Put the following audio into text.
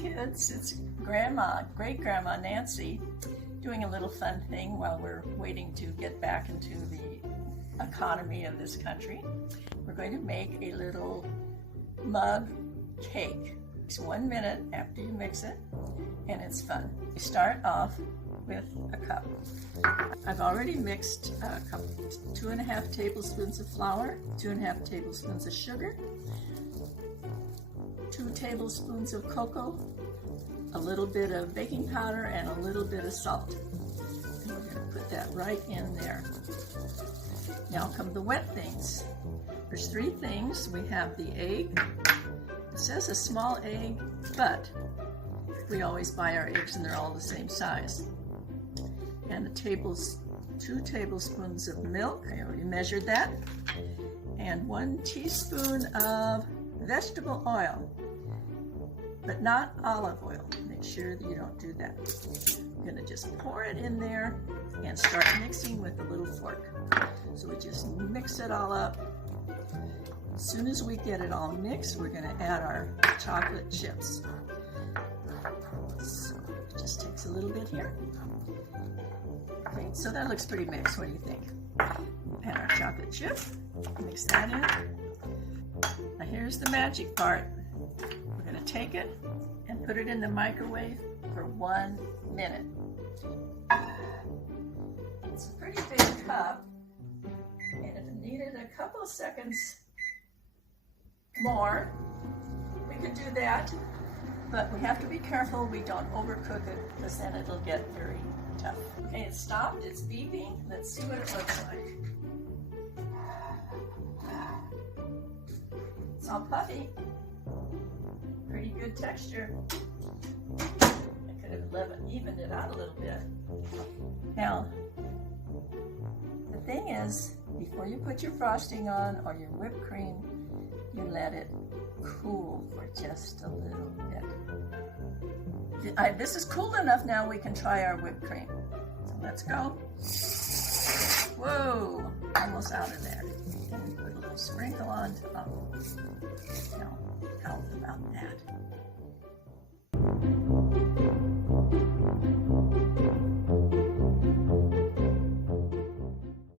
kids, it's great-grandma Nancy doing a little fun thing while we're waiting to get back into the economy of this country. We're going to make a little mug cake. It's 1 minute after you mix it, and it's fun. You start off with a cup. I've already mixed a cup, 2.5 tablespoons of flour, 2.5 tablespoons of sugar, 2 tablespoons of cocoa, a little bit of baking powder, and a little bit of salt. And we're going to put that right in there. Now come the wet things. There's 3 things. We have the egg. It says a small egg, but we always buy our eggs and they're all the same size. And 2 tablespoons of milk. I already measured that. And 1 teaspoon of vegetable oil, but not olive oil. Make sure that you don't do that. I'm gonna just pour it in there and start mixing with a little fork. So we just mix it all up. As soon as we get it all mixed, we're gonna add our chocolate chips. So it just takes a little bit here. Okay, so that looks pretty mixed. What do you think? Add our chocolate chip, mix that in. Now here's the magic part. We're gonna take it and put it in the microwave for 1 minute. It's a pretty big cup, and if it needed a couple of seconds more, we could do that, but we have to be careful we don't overcook it, because then it'll get very tough. Okay, it stopped, it's beeping. Let's see what it looks like. It's all puffy. Pretty good texture. I could have evened it out a little bit. Now, the thing is, before you put your frosting on or your whipped cream, you let it cool for just a little bit. This is cool enough now we can try our whipped cream. So let's go. Whoa, almost out of there. And put a little sprinkle on top. Now, how about that?